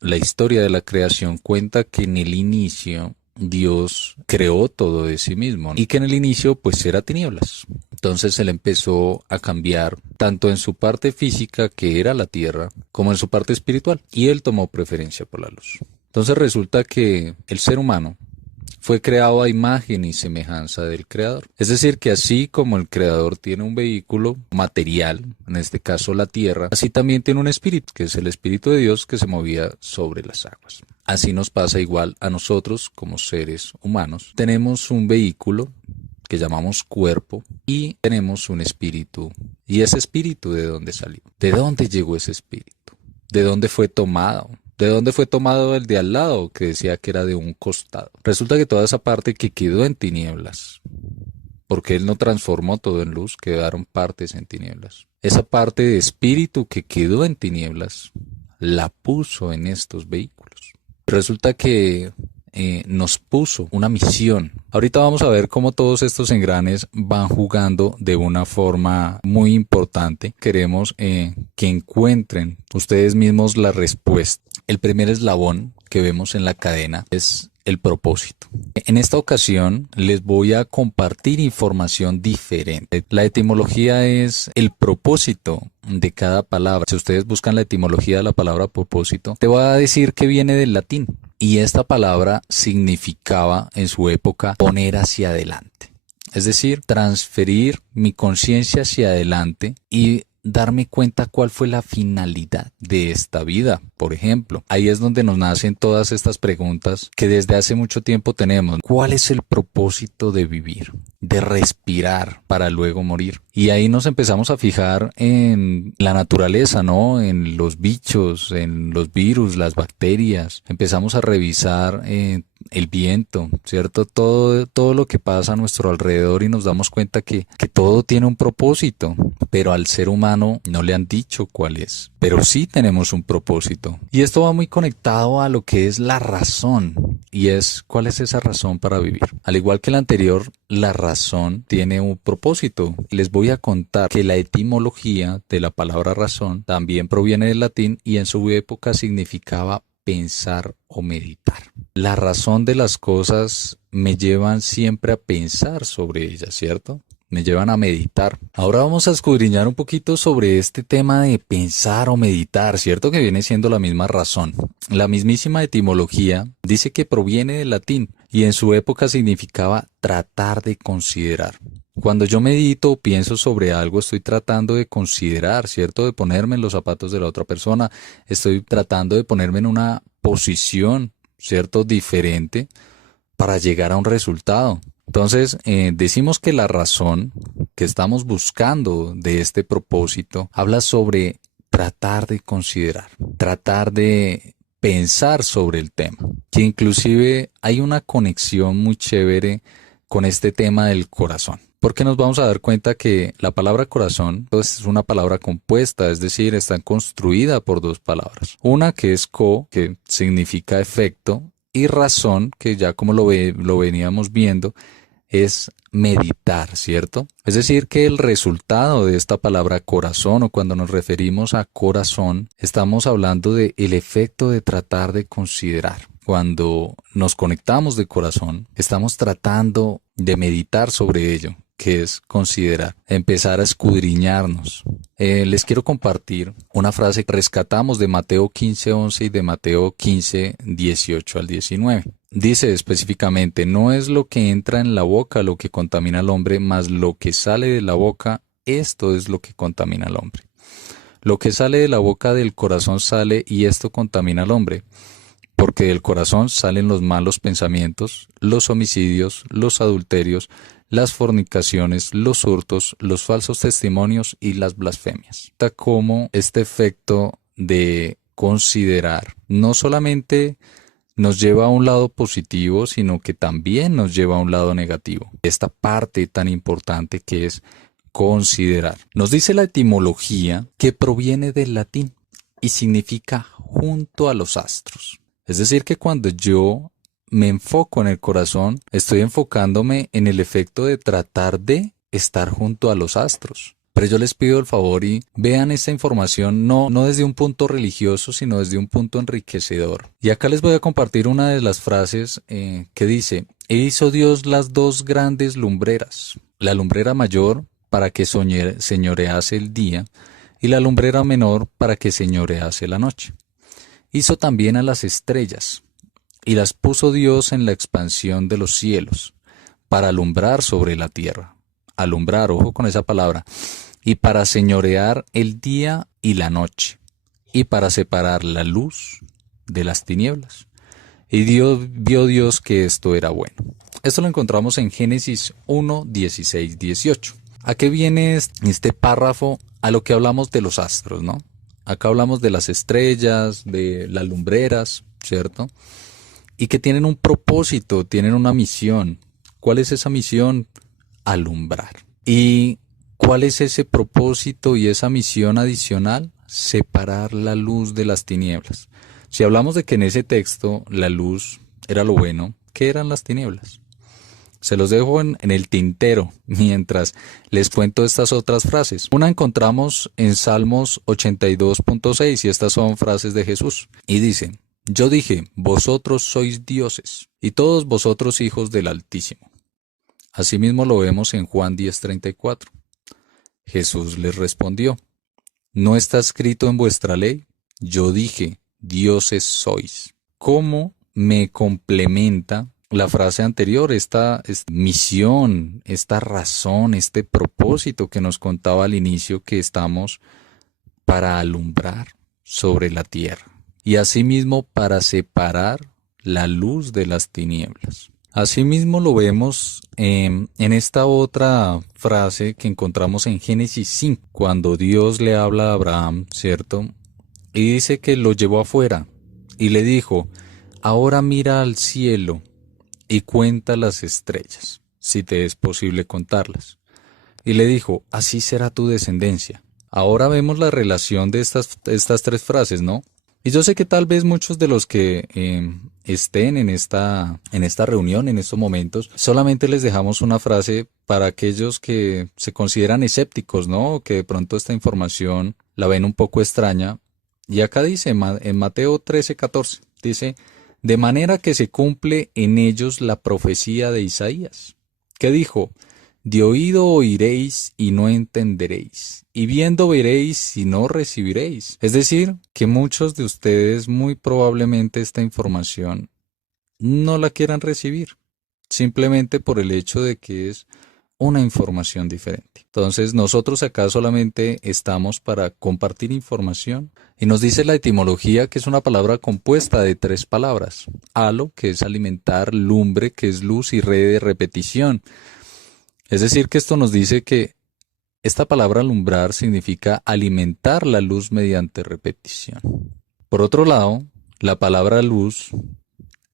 la historia de la creación cuenta que en el inicio Dios creó todo de sí mismo, ¿no? Y que en el inicio pues era tinieblas. Entonces él empezó a cambiar tanto en su parte física, que era la tierra, como en su parte espiritual. Y él tomó preferencia por la luz. Entonces resulta que el ser humano fue creado a imagen y semejanza del Creador. Es decir, que así como el Creador tiene un vehículo material, en este caso la tierra, así también tiene un espíritu, que es el Espíritu de Dios que se movía sobre las aguas. Así nos pasa igual a nosotros como seres humanos. Tenemos un vehículo que llamamos cuerpo y tenemos un espíritu. ¿Y ese espíritu de dónde salió? ¿De dónde llegó ese espíritu? ¿De dónde fue tomado? ¿De dónde fue tomado el de al lado que decía que era de un costado? Resulta que toda esa parte que quedó en tinieblas, porque él no transformó todo en luz, quedaron partes en tinieblas. Esa parte de espíritu que quedó en tinieblas, la puso en estos vehículos. Resulta que nos puso una misión. Ahorita vamos a ver cómo todos estos engranes van jugando de una forma muy importante. Queremos que encuentren ustedes mismos la respuesta. El primer eslabón que vemos en la cadena es el propósito. En esta ocasión les voy a compartir información diferente. La etimología es el propósito de cada palabra. Si ustedes buscan la etimología de la palabra propósito, te va a decir que viene del latín. Y esta palabra significaba en su época poner hacia adelante. Es decir, transferir mi conciencia hacia adelante y darme cuenta cuál fue la finalidad de esta vida, por ejemplo. Ahí es donde nos nacen todas estas preguntas que desde hace mucho tiempo tenemos. ¿Cuál es el propósito de vivir? De respirar para luego morir. Y ahí nos empezamos a fijar en la naturaleza, ¿no? En los bichos, en los virus, las bacterias. Empezamos a revisar el viento, ¿cierto? Todo lo que pasa a nuestro alrededor y nos damos cuenta que todo tiene un propósito, pero al ser humano no le han dicho cuál es. Pero sí tenemos un propósito. Y esto va muy conectado a lo que es la razón. Y es, ¿cuál es esa razón para vivir? Al igual que la anterior, la razón tiene un propósito. Les voy a contar que la etimología de la palabra razón también proviene del latín y en su época significaba pensar o meditar. La razón de las cosas me llevan siempre a pensar sobre ellas, ¿cierto? Me llevan a meditar. Ahora vamos a escudriñar un poquito sobre este tema de pensar o meditar, ¿cierto? Que viene siendo la misma razón. La mismísima etimología dice que proviene del latín y en su época significaba tratar de considerar. Cuando yo medito o pienso sobre algo, estoy tratando de considerar, ¿cierto? De ponerme en los zapatos de la otra persona. Estoy tratando de ponerme en una posición, ¿cierto? Diferente para llegar a un resultado. Entonces, decimos que la razón que estamos buscando de este propósito habla sobre tratar de considerar, tratar de pensar sobre el tema. Que inclusive hay una conexión muy chévere con este tema del corazón. Porque nos vamos a dar cuenta que la palabra corazón pues, es una palabra compuesta, es decir, está construida por dos palabras. Una que es que significa efecto, y razón, que ya como lo veníamos viendo, es meditar, ¿cierto? Es decir, que el resultado de esta palabra corazón, o cuando nos referimos a corazón, estamos hablando de el efecto de tratar de considerar. Cuando nos conectamos de corazón, estamos tratando de meditar sobre ello, que es considerar, empezar a escudriñarnos. Les quiero compartir una frase que rescatamos de Mateo 15:11 y de Mateo 15:18 al 19. Dice específicamente, no es lo que entra en la boca lo que contamina al hombre, mas lo que sale de la boca, esto es lo que contamina al hombre. Lo que sale de la boca del corazón sale y esto contamina al hombre. Porque del corazón salen los malos pensamientos, los homicidios, los adulterios, las fornicaciones, los hurtos, los falsos testimonios y las blasfemias. Está como este efecto de considerar no solamente nos lleva a un lado positivo, sino que también nos lleva a un lado negativo. Esta parte tan importante que es considerar. Nos dice la etimología que proviene del latín y significa junto a los astros. Es decir, que cuando yo me enfoco en el corazón, estoy enfocándome en el efecto de tratar de estar junto a los astros. Pero yo les pido el favor y vean esta información no desde un punto religioso, sino desde un punto enriquecedor. Y acá les voy a compartir una de las frases que dice: "E hizo Dios las dos grandes lumbreras, la lumbrera mayor para que señorease el día, y la lumbrera menor para que señorease la noche. Hizo también a las estrellas, y las puso Dios en la expansión de los cielos, para alumbrar sobre la tierra". Alumbrar, ojo con esa palabra. "Y para señorear el día y la noche, y para separar la luz de las tinieblas. Y vio Dios que esto era bueno". Esto lo encontramos en Génesis 1, 16, 18. ¿A qué viene este párrafo? A lo que hablamos de los astros, ¿no? Acá hablamos de las estrellas, de las lumbreras, ¿cierto? Y que tienen un propósito, tienen una misión. ¿Cuál es esa misión? Alumbrar. ¿Y cuál es ese propósito y esa misión adicional? Separar la luz de las tinieblas. Si hablamos de que en ese texto la luz era lo bueno, ¿qué eran las tinieblas? Se los dejo en el tintero mientras les cuento estas otras frases. Una encontramos en Salmos 82.6 y estas son frases de Jesús. Y dice: "Yo dije, vosotros sois dioses, y todos vosotros hijos del Altísimo". Asimismo lo vemos en Juan 10:34. Jesús les respondió: "¿No está escrito en vuestra ley? Yo dije, dioses sois". ¿Cómo me complementa la frase anterior, esta misión, esta razón, este propósito que nos contaba al inicio, que estamos para alumbrar sobre la tierra y asimismo para separar la luz de las tinieblas? Asimismo lo vemos en esta otra frase que encontramos en Génesis 5, cuando Dios le habla a Abraham, ¿cierto? Y dice que lo llevó afuera y le dijo: "Ahora mira al cielo y cuenta las estrellas, si te es posible contarlas". Y le dijo: "Así será tu descendencia". Ahora vemos la relación de estas tres frases, ¿no? Y yo sé que tal vez muchos de los que estén en esta reunión, en estos momentos, solamente les dejamos una frase para aquellos que se consideran escépticos, ¿no? Que de pronto esta información la ven un poco extraña. Y acá dice, en Mateo 13:14, dice: "De manera que se cumple en ellos la profecía de Isaías, que dijo: de oído oiréis y no entenderéis, y viendo veréis y no recibiréis". Es decir, que muchos de ustedes muy probablemente esta información no la quieran recibir, simplemente por el hecho de que es una información diferente. Entonces nosotros acá solamente estamos para compartir información, y nos dice la etimología que es una palabra compuesta de 3 palabras: halo, que es alimentar; lumbre, que es luz; y re, de repetición. Es decir, que esto nos dice que esta palabra alumbrar significa alimentar la luz mediante repetición. Por otro lado, la palabra luz,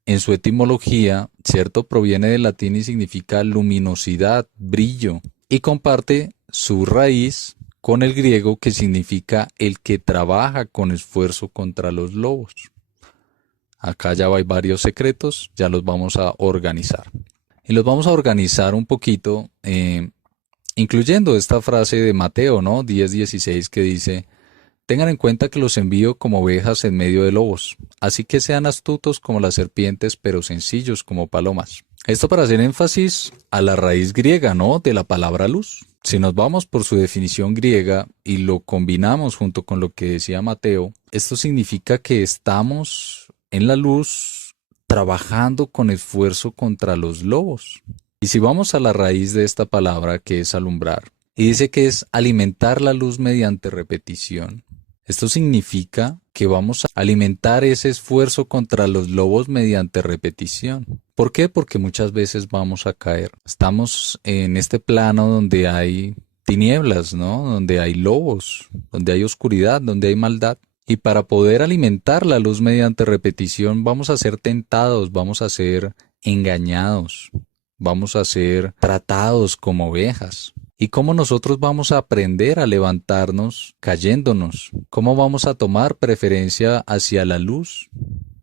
en su etimología, ¿cierto?, proviene del latín y significa luminosidad, brillo, y comparte su raíz con el griego, que significa el que trabaja con esfuerzo contra los lobos. Acá ya hay varios secretos, ya los vamos a organizar. Y los vamos a organizar un poquito, incluyendo esta frase de Mateo, ¿no? 10:16, que dice: "Tengan en cuenta que los envío como ovejas en medio de lobos, así que sean astutos como las serpientes, pero sencillos como palomas". Esto para hacer énfasis a la raíz griega, ¿no?, de la palabra luz. Si nos vamos por su definición griega y lo combinamos junto con lo que decía Mateo, esto significa que estamos en la luz trabajando con esfuerzo contra los lobos. Y si vamos a la raíz de esta palabra, que es alumbrar, y dice que es alimentar la luz mediante repetición, esto significa que vamos a alimentar ese esfuerzo contra los lobos mediante repetición. ¿Por qué? Porque muchas veces vamos a caer. Estamos en este plano donde hay tinieblas, ¿no? Donde hay lobos, donde hay oscuridad, donde hay maldad. Y para poder alimentar la luz mediante repetición vamos a ser tentados, vamos a ser engañados, vamos a ser tratados como ovejas. ¿Y cómo nosotros vamos a aprender a levantarnos cayéndonos? ¿Cómo vamos a tomar preferencia hacia la luz?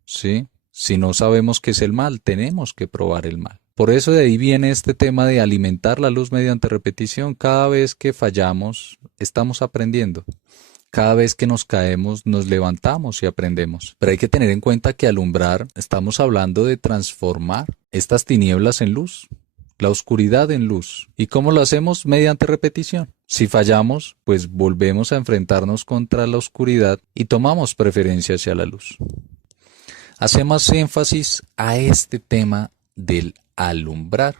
¿Sí? Si no sabemos qué es el mal, tenemos que probar el mal. Por eso de ahí viene este tema de alimentar la luz mediante repetición. Cada vez que fallamos estamos aprendiendo. Cada vez que nos caemos, nos levantamos y aprendemos. Pero hay que tener en cuenta que alumbrar, estamos hablando de transformar estas tinieblas en luz, la oscuridad en luz. ¿Y cómo lo hacemos? Mediante repetición. Si fallamos, pues volvemos a enfrentarnos contra la oscuridad y tomamos preferencia hacia la luz. Hacemos énfasis a este tema del alumbrar,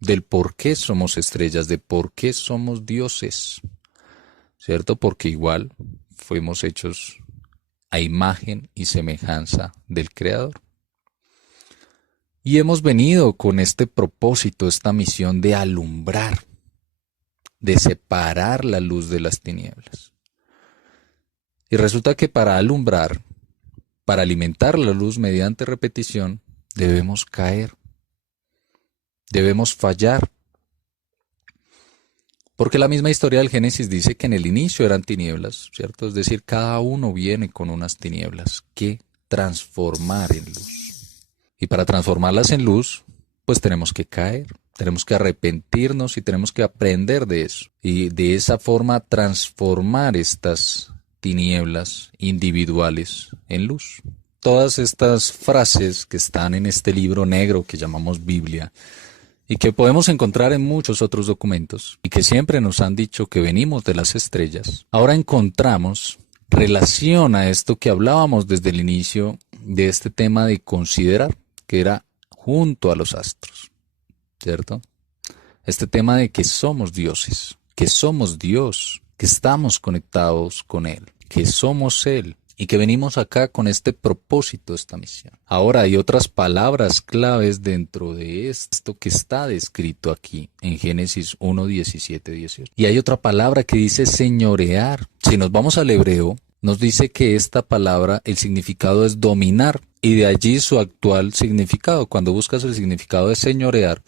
del por qué somos estrellas, de por qué somos dioses. ¿Cierto? Porque igual fuimos hechos a imagen y semejanza del Creador. Y hemos venido con este propósito, esta misión de alumbrar, de separar la luz de las tinieblas. Y resulta que para alumbrar, para alimentar la luz mediante repetición, debemos caer, debemos fallar. Porque la misma historia del Génesis dice que en el inicio eran tinieblas, ¿cierto? Es decir, cada uno viene con unas tinieblas que transformar en luz. Y para transformarlas en luz, pues tenemos que caer, tenemos que arrepentirnos y tenemos que aprender de eso. Y de esa forma transformar estas tinieblas individuales en luz. Todas estas frases que están en este libro negro que llamamos Biblia, y que podemos encontrar en muchos otros documentos, y que siempre nos han dicho que venimos de las estrellas, ahora encontramos relación a esto que hablábamos desde el inicio de este tema de considerar, que era junto a los astros, ¿cierto? Este tema de que somos dioses, que somos Dios, que estamos conectados con Él, que somos Él. Y que venimos acá con este propósito, esta misión. Ahora hay otras palabras claves dentro de esto que está descrito aquí en Génesis 1, 17, 18. Y hay otra palabra que dice señorear. Si nos vamos al hebreo, nos dice que esta palabra, el significado es dominar. Y de allí su actual significado. Cuando buscas el significado de señorear,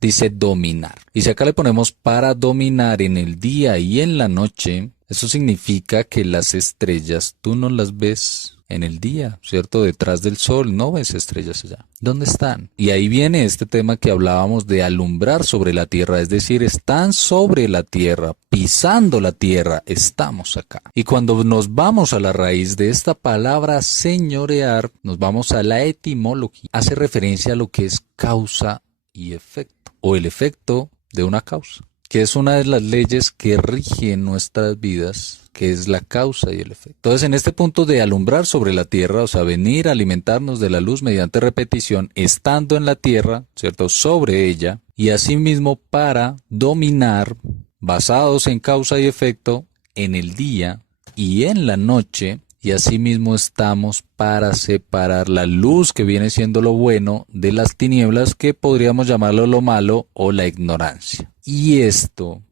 dice dominar. Y si acá le ponemos para dominar en el día y en la noche, eso significa que las estrellas tú no las ves en el día, ¿cierto? Detrás del sol no ves estrellas allá. ¿Dónde están? Y ahí viene este tema que hablábamos de alumbrar sobre la tierra, es decir, están sobre la tierra, pisando la tierra, estamos acá. Y cuando nos vamos a la raíz de esta palabra señorear, nos vamos a la etimología. Hace referencia a lo que es causa y efecto, o el efecto de una causa, que es una de las leyes que rigen nuestras vidas, que es la causa y el efecto. Entonces, en este punto de alumbrar sobre la tierra, o sea, venir a alimentarnos de la luz mediante repetición, estando en la tierra, ¿cierto?, sobre ella, y asimismo para dominar, basados en causa y efecto, en el día y en la noche, y asimismo estamos para separar la luz que viene siendo lo bueno de las tinieblas que podríamos llamarlo lo malo o la ignorancia. Y esto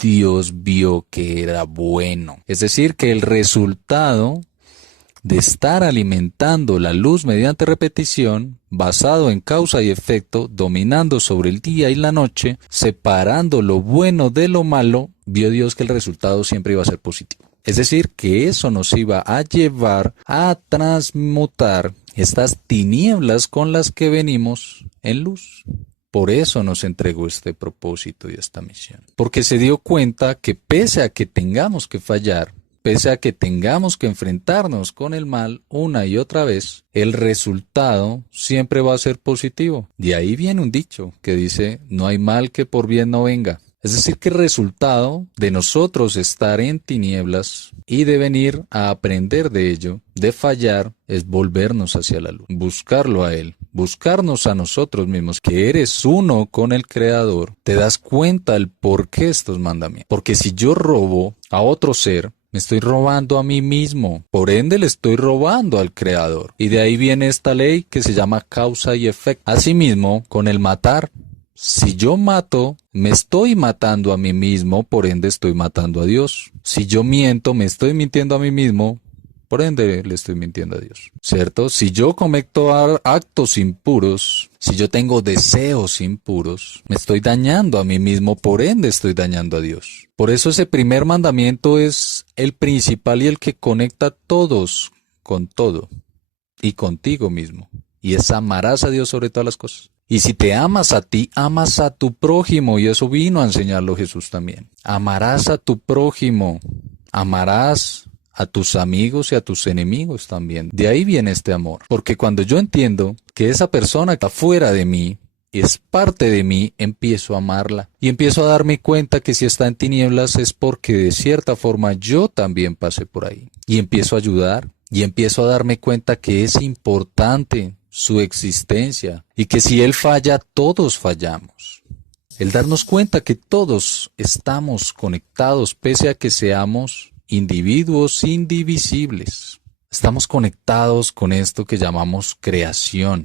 Dios vio que era bueno. Es decir, que el resultado de estar alimentando la luz mediante repetición, basado en causa y efecto, dominando sobre el día y la noche, separando lo bueno de lo malo, vio Dios que el resultado siempre iba a ser positivo. Es decir, que eso nos iba a llevar a transmutar estas tinieblas con las que venimos en luz. Por eso nos entregó este propósito y esta misión. Porque se dio cuenta que pese a que tengamos que fallar, pese a que tengamos que enfrentarnos con el mal una y otra vez, el resultado siempre va a ser positivo. De ahí viene un dicho que dice, no hay mal que por bien no venga. Es decir, que el resultado de nosotros estar en tinieblas y de venir a aprender de ello, de fallar, es volvernos hacia la luz, buscarlo a Él, buscarnos a nosotros mismos, que eres uno con el Creador. Te das cuenta el por qué estos mandamientos. Porque si yo robo a otro ser, me estoy robando a mí mismo, por ende le estoy robando al Creador. Y de ahí viene esta ley que se llama causa y efecto. Asimismo, con el matar, si yo mato, me estoy matando a mí mismo, por ende estoy matando a Dios. Si yo miento, me estoy mintiendo a mí mismo, por ende le estoy mintiendo a Dios, ¿cierto? Si yo cometo actos impuros, si yo tengo deseos impuros, me estoy dañando a mí mismo, por ende estoy dañando a Dios. Por eso ese primer mandamiento es el principal y el que conecta a todos con todo y contigo mismo. Y es amarás a Dios sobre todas las cosas. Y si te amas a ti, amas a tu prójimo. Y eso vino a enseñarlo Jesús también. Amarás a tu prójimo. Amarás a tus amigos y a tus enemigos también. De ahí viene este amor. Porque cuando yo entiendo que esa persona que está fuera de mí es parte de mí, empiezo a amarla. Y empiezo a darme cuenta que si está en tinieblas es porque de cierta forma yo también pasé por ahí. Y empiezo a ayudar. Y empiezo a darme cuenta que es importante su existencia y que si él falla, todos fallamos. El darnos cuenta que todos estamos conectados pese a que seamos individuos indivisibles. Estamos conectados con esto que llamamos creación,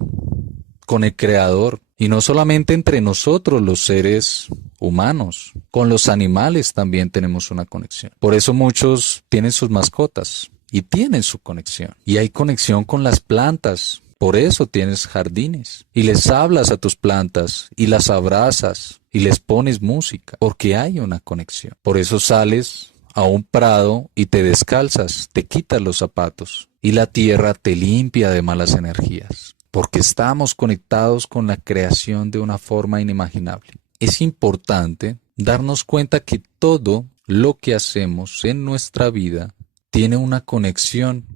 con el Creador. Y no solamente entre nosotros los seres humanos, con los animales también tenemos una conexión. Por eso muchos tienen sus mascotas y tienen su conexión. Y hay conexión con las plantas. Por eso tienes jardines y les hablas a tus plantas y las abrazas y les pones música, porque hay una conexión. Por eso sales a un prado y te descalzas, te quitas los zapatos y la tierra te limpia de malas energías, porque estamos conectados con la creación de una forma inimaginable. Es importante darnos cuenta que todo lo que hacemos en nuestra vida tiene una conexión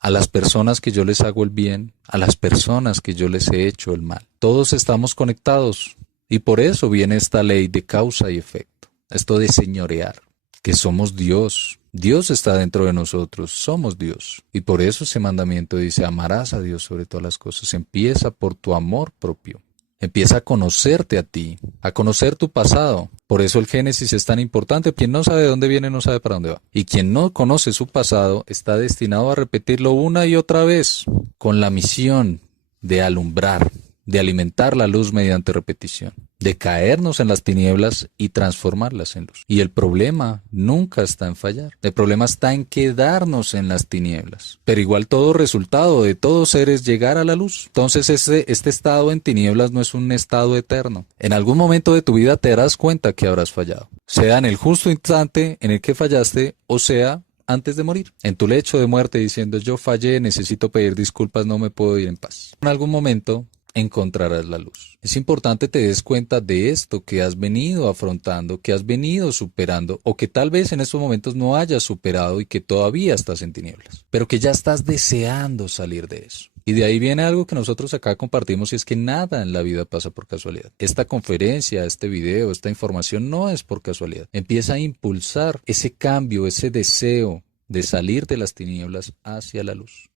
a las personas que yo les hago el bien, a las personas que yo les he hecho el mal. Todos estamos conectados y por eso viene esta ley de causa y efecto, esto de señorear, que somos Dios. Dios está dentro de nosotros, somos Dios. Y por eso ese mandamiento dice, amarás a Dios sobre todas las cosas. Empieza por tu amor propio. Empieza a conocerte a ti, a conocer tu pasado. Por eso el Génesis es tan importante. Quien no sabe de dónde viene, no sabe para dónde va. Y quien no conoce su pasado está destinado a repetirlo una y otra vez, con la misión de alumbrar, de alimentar la luz mediante repetición, de caernos en las tinieblas y transformarlas en luz. Y el problema nunca está en fallar. El problema está en quedarnos en las tinieblas. Pero igual todo resultado de todo ser es llegar a la luz. Entonces este estado en tinieblas no es un estado eterno. En algún momento de tu vida te darás cuenta que habrás fallado. Sea en el justo instante en el que fallaste o sea antes de morir, en tu lecho de muerte diciendo yo fallé, necesito pedir disculpas, no me puedo ir en paz. En algún momento encontrarás la luz. Es importante te des cuenta de esto que has venido afrontando, que has venido superando, o que tal vez en estos momentos no hayas superado y que todavía estás en tinieblas, pero que ya estás deseando salir de eso. Y de ahí viene algo que nosotros acá compartimos y es que nada en la vida pasa por casualidad. Esta conferencia, este video, esta información no es por casualidad. Empieza a impulsar ese cambio, ese deseo de salir de las tinieblas hacia la luz.